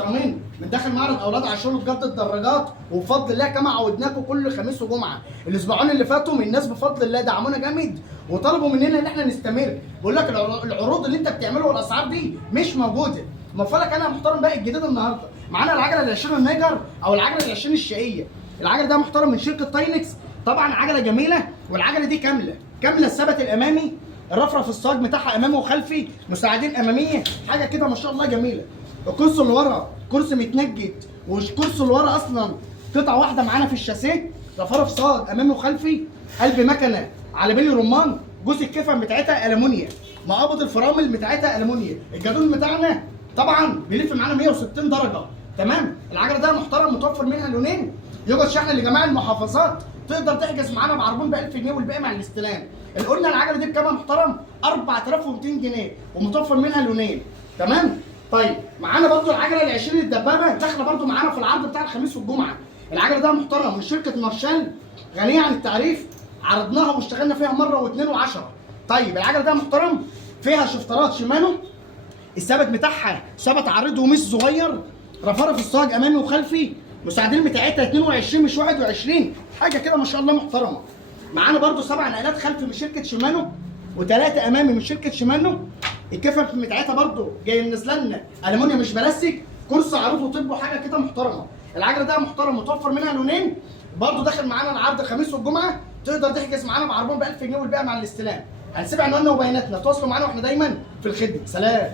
محترمين من داخل معرض اولاد عاشور لجد الدراجات، وبفضل الله كما عودناكم كل خميس وجمعه. الاسبوعين اللي فاتوا الناس بفضل الله دعمونا جامد وطلبوا مننا ان احنا نستمر. بقول لك العروض اللي انت بتعمله والاسعار دي مش موجوده. موفرلك انا محترم بقى الجديد النهارده معانا العجله ال 20 النيجر او العجله ال 20 الشقيه. العجله ده محترم من شركه تاينكس، طبعا عجله جميله، والعجله دي كامله الثبت الامامي، الرفرف الصاج بتاعها امامي وخلفي، مساعدين اماميه، حاجه كده ما شاء الله جميله. الكرسي اللي ورا كرسي متنجد، والكرسي اللي ورا اصلا قطعه واحده معانا في الشاسيه، رفرف صاج امامي وخلفي، قلب مكنه على بلي رمان، جزء الكفن بتاعتها المونيا، مقابض الفرامل بتاعتها المونيا، الجدول بتاعنا طبعا بيلف معانا 160 درجه. تمام. العجله ده محترم متوفر منها لونين، يوجد شحن لجميع المحافظات، تقدر تحجز معانا بعربون ب 1000 جنيه والباقي مع الاستلام. اللي قلنا العجله دي بكام محترم؟ 4200 جنيه ومتوفر منها لونين. تمام؟ طيب معانا برضو العجله ال 20 الدبابه داخله برضو معانا في العرض بتاع الخميس والجمعه. العجله ده محترم من شركه مارشال، غنيه عن التعريف، عرضناها واشتغلنا فيها مره واثنين وعشرة. طيب العجله ده محترم فيها شفترات شيمانو، الثبت بتاعها ثبت عريض ومش صغير، رفرف الصاج امامي وخلفي، مساعدين بتاعتها 22 مش 21، حاجه كده ما شاء الله محترمه. معانا برده 7 نقلات خلفي من شركه شيمانو و3 امامي من شركه شيمانو. الكفن بتاعتها برده جاي نازله لنا المونيا مش بلاستيك، كرسي عروض وطب وحاجه كده محترمه. العجله ده محترم متوفر منها لونين، برده داخل معانا العرض الخميس والجمعه، تقدر تحجز معانا بعربون ب 1000 جنيه والباقي مع الاستلام. هنسيب عنواننا وبياناتنا، تواصلوا معانا واحنا دايما في الخدمه. سلام.